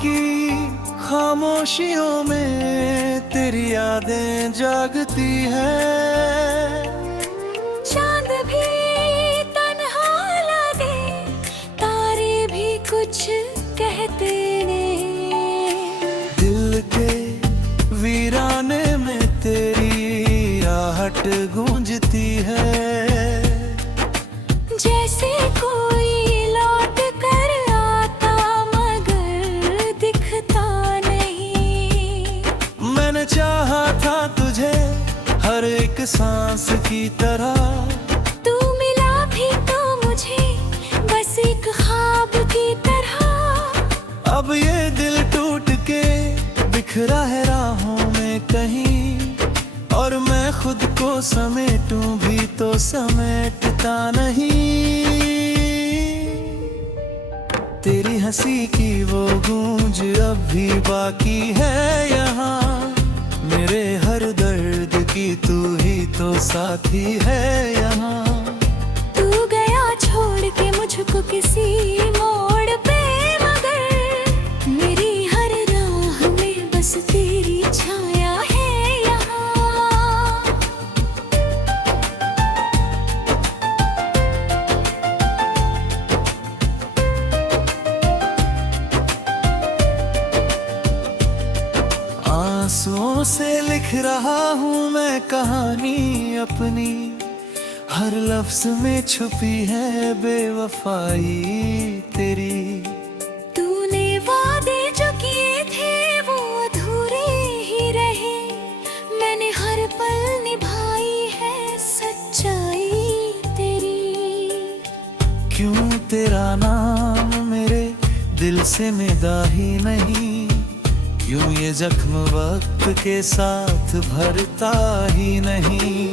की खामोशियों में तेरी यादें जागती है। चांद भी तन्हा लगे, तारे भी कुछ कहते ने। दिल के वीराने में तेरी आहट गूंजती है। जैसे कोई लौट कर आता मगर दिखता नहीं। मैंने चाहा था तुझे हर एक सांस की तरह, तू मिला भी तो मुझे बस एक ख्वाब की तरह। अब ये दिल टूट के बिखरा है राहों में कहीं, और मैं खुद को समेटूं भी तो समेटता नहीं। तेरी हंसी की वो गूंज अब भी बाकी है यहाँ, मेरे हर दर्द की तू ही तो साथी है यहाँ। तू गया छोड़ के मुझको किसी मोड़ पे, मगर मेरी हर राह में बस तेरी छाया है यहाँ। आंसुओं से लिख रहा हूँ मैं कहानी अपनी, हर लफ्ज में छुपी है बेवफाई तेरी। तूने वादे जो किए थे वो अधूरे ही रहे, मैंने हर पल निभाई है सच्चाई तेरी। क्यों तेरा नाम मेरे दिल से मिटा ही नहीं, क्यों ये जख्म वक्त के साथ भरता ही नहीं।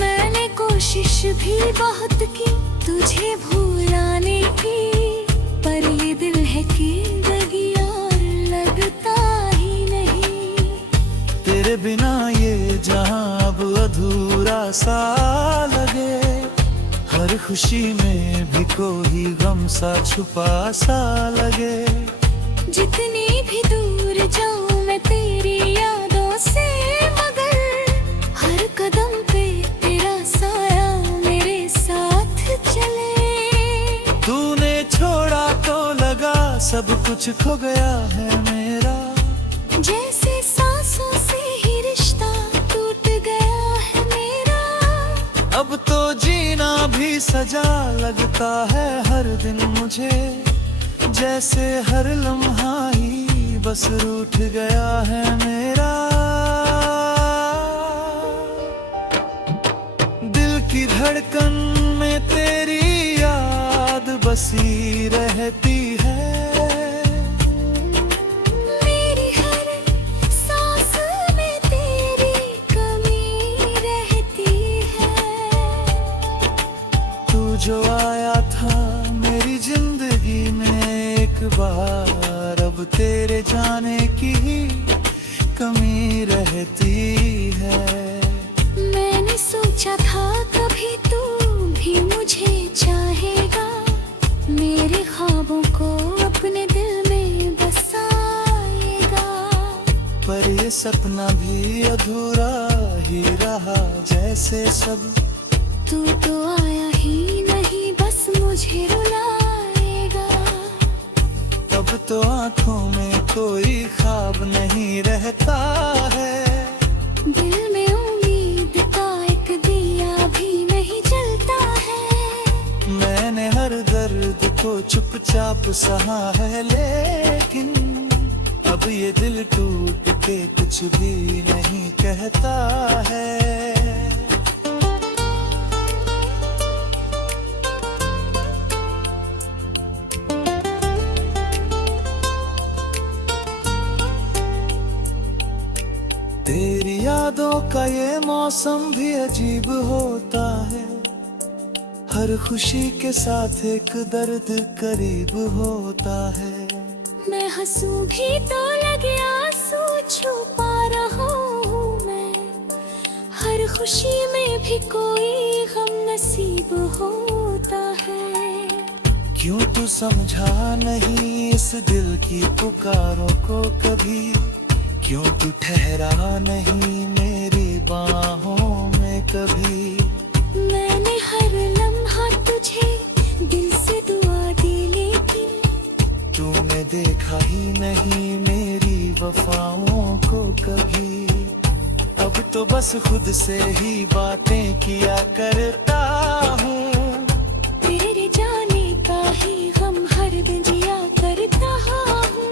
मैंने कोशिश भी बहुत की तुझे भुलाने की, पर ये दिल है कि लगी और लगता ही नहीं। तेरे बिना ये जहां अब अधूरा सा लगे, हर खुशी में भी कोई गम सा छुपा सा लगे। जितनी भी दूर जाऊं मैं तेरी यादों से, मगर हर कदम पे तेरा साया मेरे साथ चले। तूने छोड़ा तो लगा सब कुछ खो गया है मेरा, जैसे सांसों से ही रिश्ता टूट गया है मेरा। अब तो जीना भी सजा लगता है हर दिन मुझे, जैसे हर लम्हा ही बस रूठ गया है मेरा। दिल की धड़कन में तेरी याद बसी रहती है। मेरी हर सांस में तेरी कमी रहती है। तू जो आया था मेरी जिंदगी में एक बार, अब तेरे जाने की कमी रहती है। मैंने सोचा था कभी तू भी मुझे चाहेगा, मेरे ख्वाबों को अपने दिल में बसाएगा। पर ये सपना भी अधूरा ही रहा जैसे सब। तू तो आया ही नहीं बस मुझे रुलाएगा। अब तो आंखों में कोई ख्वाब नहीं रहता है, दिल में उम्मीद का एक दिया भी नहीं जलता है। मैंने हर दर्द को चुपचाप सहा है, लेकिन अब ये दिल टूट के कुछ भी नहीं कहता है। तेरी यादों का ये मौसम भी अजीब होता है, हर खुशी के साथ एक दर्द करीब होता है। मैं हंसूं भी तो लगे आंसू छुपा रहा हूँ मैं, हर खुशी में भी कोई गम नसीब होता है। क्यों तू समझा नहीं इस दिल की पुकारों को कभी, क्यों तू ठहरा नहीं मेरी बाहों में कभी। मैंने हर लम्हा तुझे दिल से दुआ दी, लेकिन तूने देखा ही नहीं मेरी वफाओं को कभी। अब तो बस खुद से ही बातें किया करता हूँ, तेरे जाने का ही गम हर दिन जिया करता हूँ।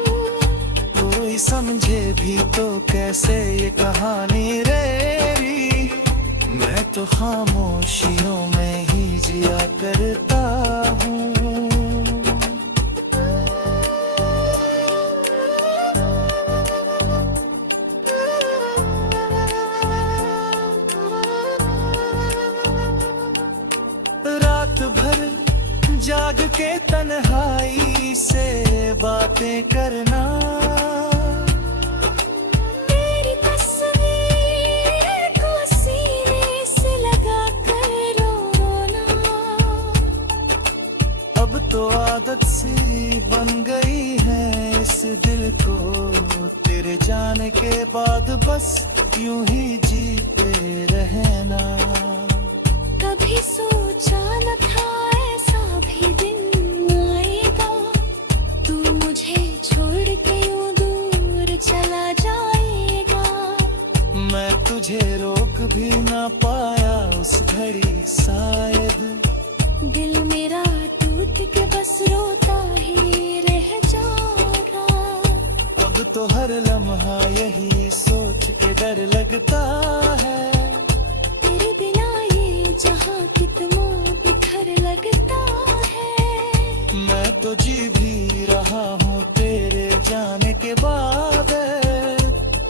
कोई समझे भी तो कैसे ये कहानी रेरी, मैं तो खामोशियों में ही जिया करता हूँ। रात भर जाग के तन्हाई से बातें करना, तेरी तस्वीर को सीने से लगा कर रोना। अब तो आदत सी बन गई है इस दिल को, तेरे जाने के बाद बस यूं ही जीते रहना। कभी सोचा न था ऐसा भी दिन आएगा, तू मुझे छोड़ के यूं दूर चला जाएगा। मैं तुझे रोक भी ना पाया उस घड़ी शायद, दिल मेरा टूट के बस रोता ही रह जाएगा। अब तो हर लम्हा यही सोच के डर लगता है, तेरे बिना ये जहां कितना बिखर लगता है। मैं तो जी भी रहा हूँ तेरे जाने के बाद,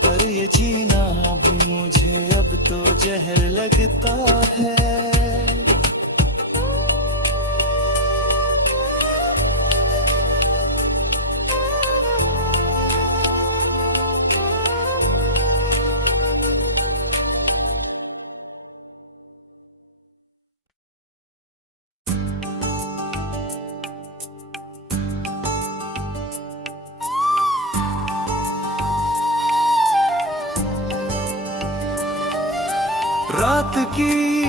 पर ये जीना भी मुझे अब तो जहर लगता है। रात की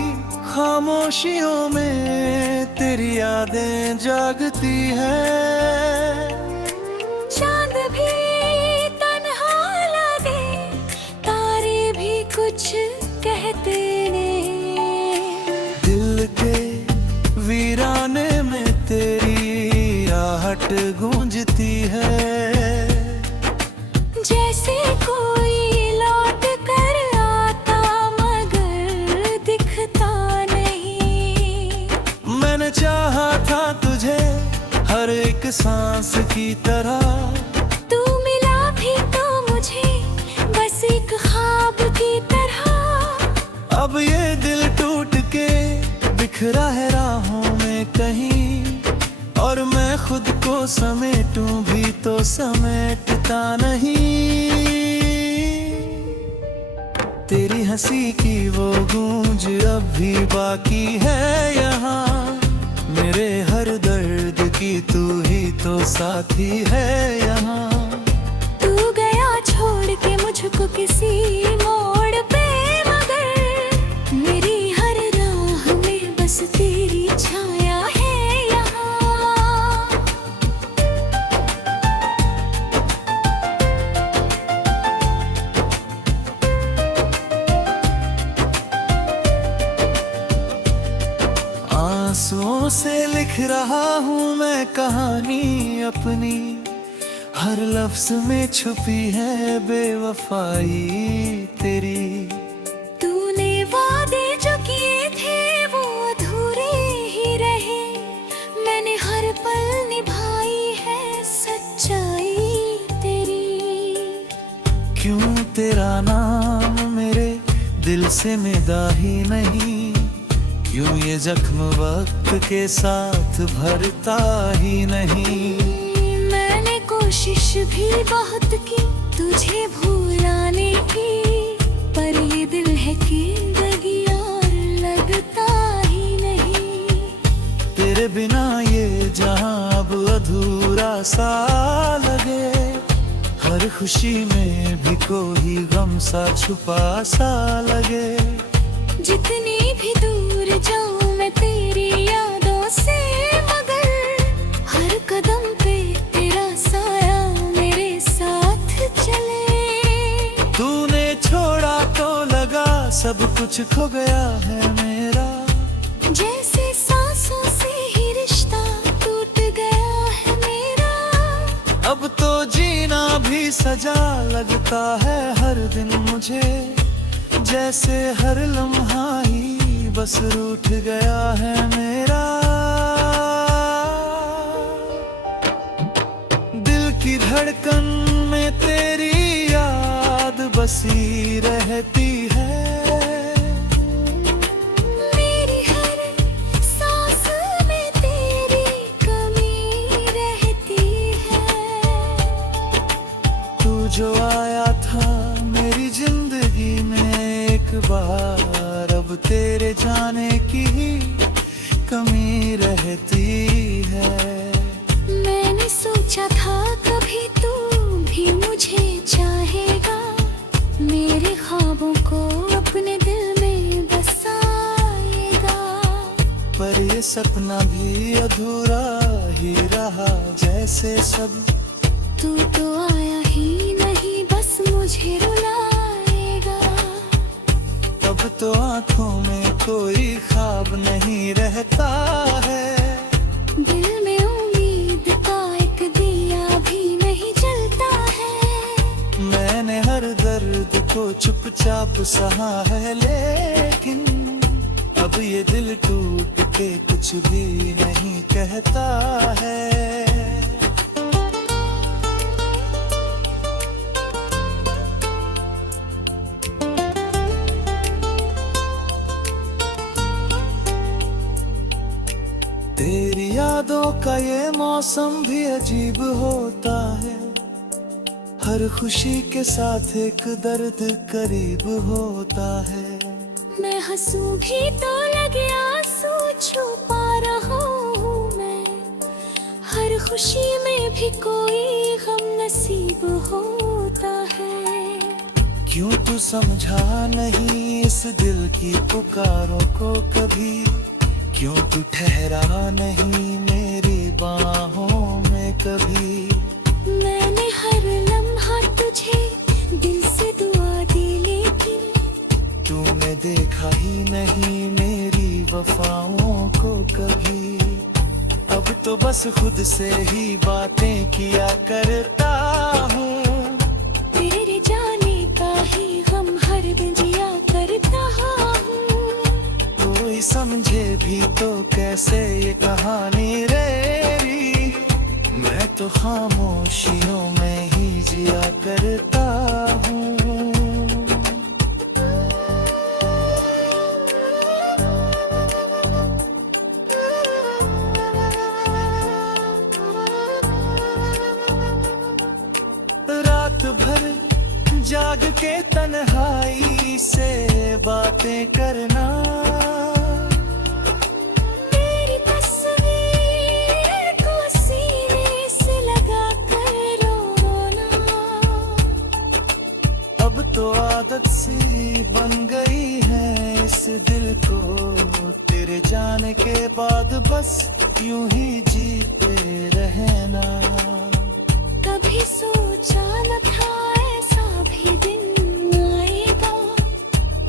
खामोशियों में तेरी यादें जागती है, चांद भी तन्हा लगे, तारे भी कुछ कहते ने। दिल के वीराने में तेरी आहट गूंजती है, जैसे कोई लौट कर आता मगर दिखता नहीं। मैंने चाहा था तुझे हर एक सांस की तरह, तू मिला भी तो मुझे बस एक ख्वाब की तरह। अब ये दिल टूट के बिखरा है राहों में कहीं, और मैं खुद को समेटूं भी तो समेटता नहीं। तेरी हंसी की वो गूंज अब भी बाकी है यहाँ, मेरे हर दर्द की तू ही तो साथी है यहाँ। तू गया छोड़ के मुझको किसी मोड़ पे, मगर मेरी हर राह में बस तेरी छाया है यहाँ। आंसुओं से लिख रहा हूँ मैं कहानी अपनी, हर लफ्ज में छुपी है बेवफाई तेरी। तूने वादे जो किए थे वो अधूरे ही रहे, मैंने हर पल निभाई है सच्चाई तेरी। क्यों तेरा नाम मेरे दिल से मिटा ही नहीं, क्यों ये जख्म वक्त के साथ भरता ही नहीं। मैंने कोशिश भी बहुत की तुझे भुलाने की, पर ये दिल है कि जिंदगी और लगता ही नहीं। तेरे बिना ये जहां खुशी में भी कोई गम सा छुपा सा लगे। जितनी भी दूर जाऊं मैं तेरी यादों से, मगर हर कदम पे तेरा साया मेरे साथ चले। तूने छोड़ा तो लगा सब कुछ खो गया है मेरा, जैसे सांसों से ही रिश्ता टूट गया है मेरा। अब तो जीना भी सजा लगता है हर दिन मुझे, जैसे हर लम्हा ही बस रूठ गया है मेरा। दिल की धड़कन में तेरी याद बसी रहती है, मेरी हर सांस में तेरी कमी रहती है। तू जो आया था मेरी जिंदगी में एक बार, अब तेरे जाने की ही कमी रहती है। मैंने सोचा था कभी तू भी मुझे चाहेगा, मेरे ख्वाबों को अपने दिल में बसाएगा। पर ये सपना भी अधूरा ही रहा जैसे सब। तू तो आया ही नहीं, बस मुझे रुलाएगा। अब तो आंखों में कोई ख्वाब नहीं रहता है, दिल में उम्मीद का एक दिया भी नहीं जलता है। मैंने हर दर्द को चुपचाप सहा है, लेकिन अब ये दिल टूट के कुछ भी नहीं कहता है। तेरी यादों का ये मौसम भी अजीब होता है, हर खुशी के साथ एक दर्द करीब होता है। मैं हंसूं भी तो लगे आंसू छुपा रहा हूँ मैं, हर खुशी में भी कोई गम नसीब होता है। क्यों तू समझा नहीं इस दिल की पुकारों को कभी, क्यों तू ठहरा नहीं मेरी बाहों में कभी। मैंने हर लम्हा तुझे दिल से दुआ दी, लेकिन तूने देखा ही नहीं मेरी वफाओं को कभी। अब तो बस खुद से ही बातें किया करता हूँ, तेरे जाने का ही गम हर दिन जिया करता हूँ। कोई समझे भी तो कैसे ये कहानी रेरी, मैं तो खामोशियों में ही जिया करता हूँ। रात भर जाग के तन्हाई से बातें करना, तेरी तस्वीर को सीने से लगा कर रोना। अब तो आदत सी बन गई है इस दिल को, तेरे जाने के बाद बस यूं ही जीते रहना। कभी सोचा न था ऐसा भी दिन आएगा,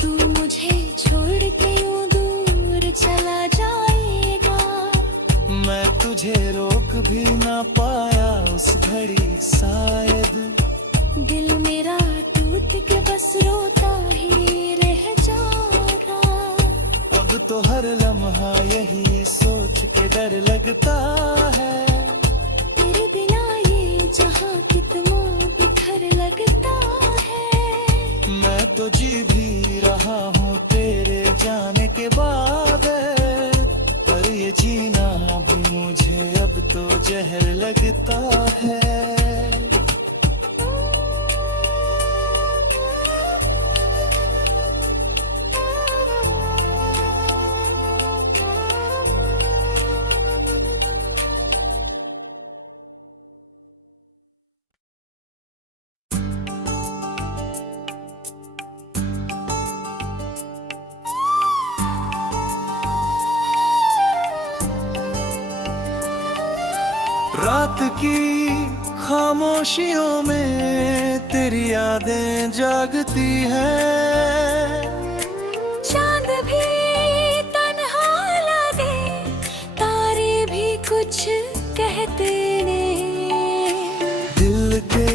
तू मुझे छोड़ के यूं दूर चला जाएगा। मैं तुझे रोक भी ना पाया उस घड़ी शायद, दिल मेरा टूट के बस रोता ही रह जाएगा। अब तो हर लम्हा यही सोच के डर लगता है, तेरे बिना ये जहां कितना बिखर लगता है। मैं तो जी भी रहा हूँ तेरे जाने के बाद, पर ये जीना भी मुझे अब तो जहर लगता है। रात की खामोशियों में तेरी यादें जागती है। चांद भी तन्हा लगे, तारे भी कुछ कहते ने। दिल के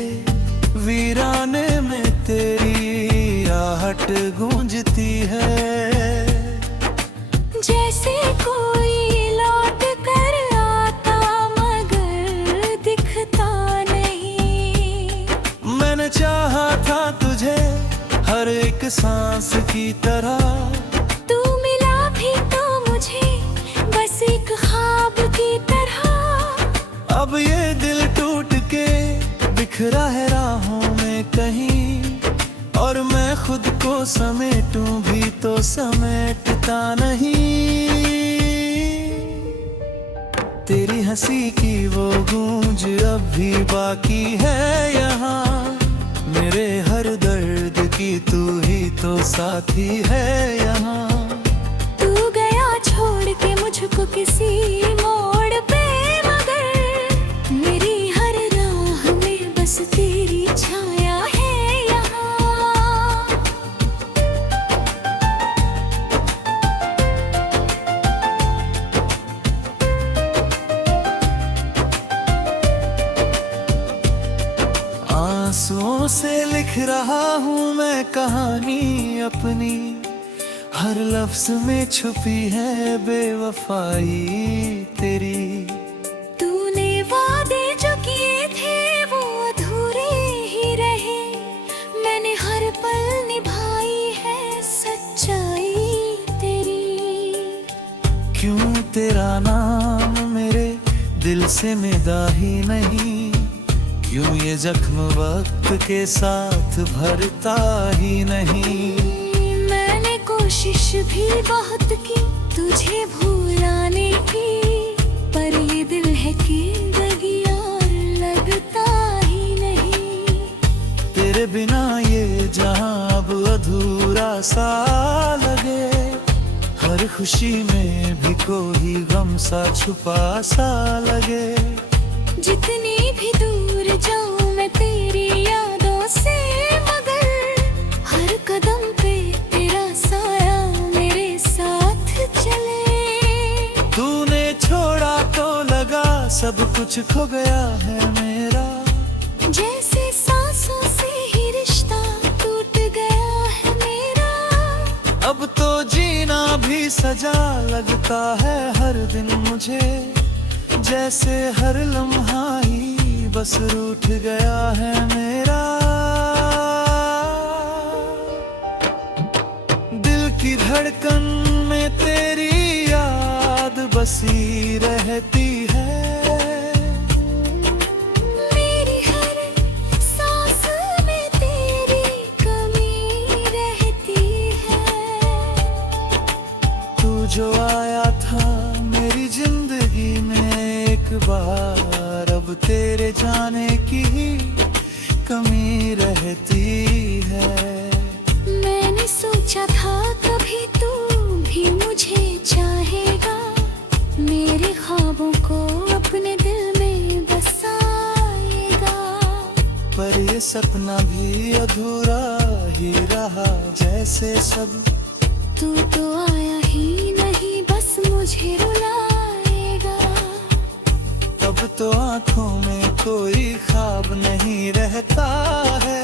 वीराने में तेरी आहट गूंजती है। जैसे कोई लौट कर आता मगर दिखता नहीं। मैंने चाहा था तुझे हर एक सांस की तरह, तू मिला भी तो मुझे बस एक ख्वाब की तरह। अब ये दिल टूट के बिखरा है राहों में कहीं, और मैं खुद को समेटूं भी तो समेटता नहीं। तेरी हंसी की वो गूंज अब भी बाकी है यहाँ, मेरे हर दर्द की तू ही तो साथी है यहाँ। तू गया छोड़ के मुझको किसी मोड़ पे, मगर मेरी हर राह में बस तेरी छाया है यहाँ। आंसुओं से लिख रहा हूँ मैं कहानी अपनी, हर लफ्ज में छुपी है बेवफाई तेरी। तूने वादे जो किए थे वो अधूरे ही रहे, मैंने हर पल निभाई है सच्चाई तेरी। क्यों तेरा नाम मेरे दिल से मिटा ही नहीं, क्यों ये जख्म वक्त के साथ भरता ही नहीं। मैंने कोशिश भी बहुत की तुझे भुलाने की, पर ये दिल है कि लगी और लगता ही नहीं। तेरे बिना ये जहां अब अधूरा सा लगे, हर खुशी में भी कोई गम सा छुपा सा लगे। जितनी भी दूर जाऊं मैं तेरी यादों से, मगर हर कदम पे तेरा साया मेरे साथ चले। तूने छोड़ा तो लगा सब कुछ खो गया है मेरा, जैसे सांसों से ही रिश्ता टूट गया है मेरा। अब तो जीना भी सजा लगता है हर दिन मुझे, जैसे हर लम्हा ही बस रूठ गया है मेरा। दिल की धड़कन में तेरी याद बसी रहती है। मेरी हर सांस में तेरी कमी रहती है। तू जो आया था मेरी जिंदगी में एक बार, अब तेरे जाने की कमी रहती है। मैंने सोचा था कभी तू भी मुझे चाहेगा, मेरे ख्वाबों को अपने दिल में बसाएगा। पर ये सपना भी अधूरा ही रहा जैसे सब। तू तो आया ही नहीं बस मुझे रुलाएगा। अब तो आंखों में कोई ख्वाब नहीं रहता है,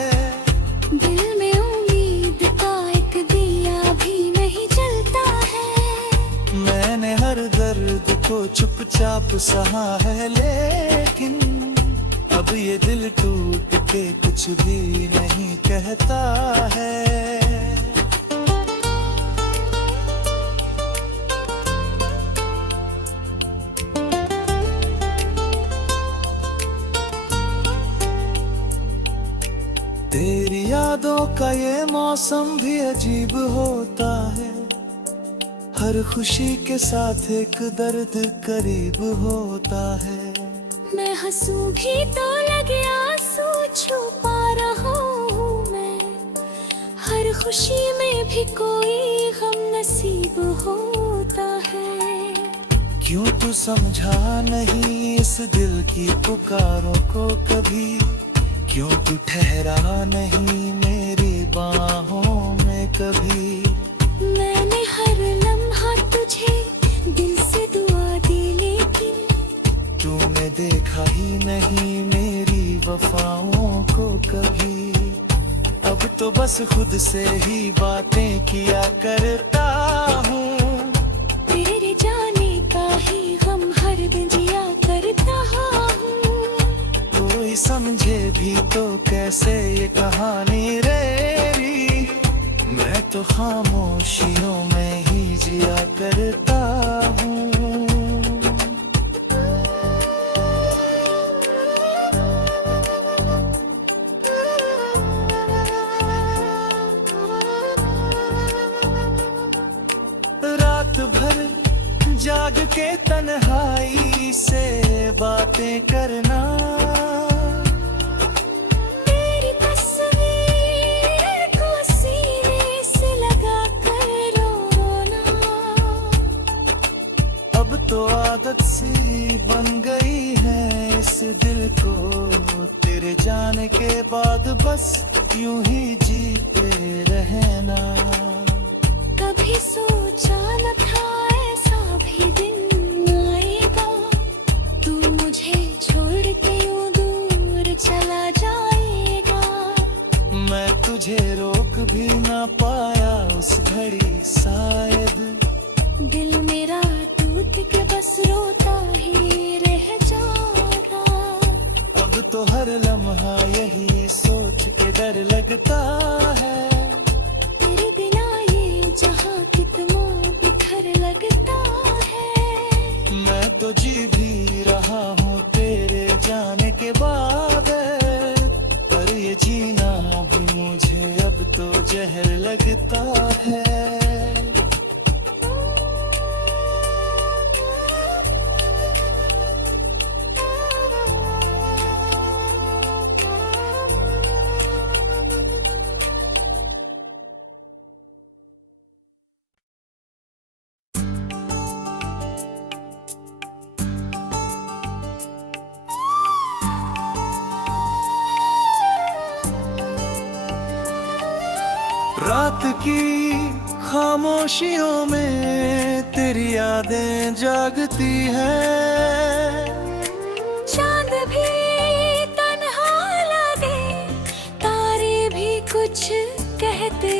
दिल में उम्मीद का एक दिया भी नहीं जलता है। मैंने हर दर्द को चुपचाप सहा है, लेकिन अब ये दिल टूट के कुछ भी नहीं कहता है। तेरी यादों का ये मौसम भी अजीब होता है, हर खुशी के साथ एक दर्द करीब होता है। मैं हंसूं भी तो लगे आंसू छुपा रहा हूँ मैं, हर खुशी में भी कोई गम नसीब होता है। क्यों तू समझा नहीं इस दिल की पुकारों को कभी, क्यों तू ठहरा नहीं मेरी बाहों में कभी। मैंने हर लम्हा तुझे दिल से दुआ दी, लेकिन तूने देखा ही नहीं मेरी वफाओं को कभी। अब तो बस खुद से ही बातें किया करता हूँ, तेरे जाने का ही गम हर दिन जिया करता हूँ। कोई समझे भी तो कैसे ये कहानी रेरी, मैं तो खामोशियों में ही जिया करता हूँ। रात भर जाग के तन्हाई से बातें करना, तेरी तस्वीर को सीने से लगा कर रोना। अब तो आदत सी बन गई है इस दिल को, तेरे जाने के बाद बस यूं ही जीते रहना। कभी सोचा न था ऐसा भी दिन आएगा, तू मुझे छोड़ के यूं दूर चला जाएगा। मैं तुझे रोक भी ना पाया उस घड़ी शायद, दिल मेरा टूट के बस रोता ही रह जाएगा। अब तो हर लम्हा यही सोच के डर लगता है, तेरे बिना ये जहां कितना बिखर लगता है। मैं तो जी भी रहा हूँ तेरे जाने के बाद, पर ये जीना भी मुझे अब तो जहर लगता है। रात की खामोशियों में तेरी यादें जागती है, चांद भी तन्हा लगे, तारे भी कुछ कहते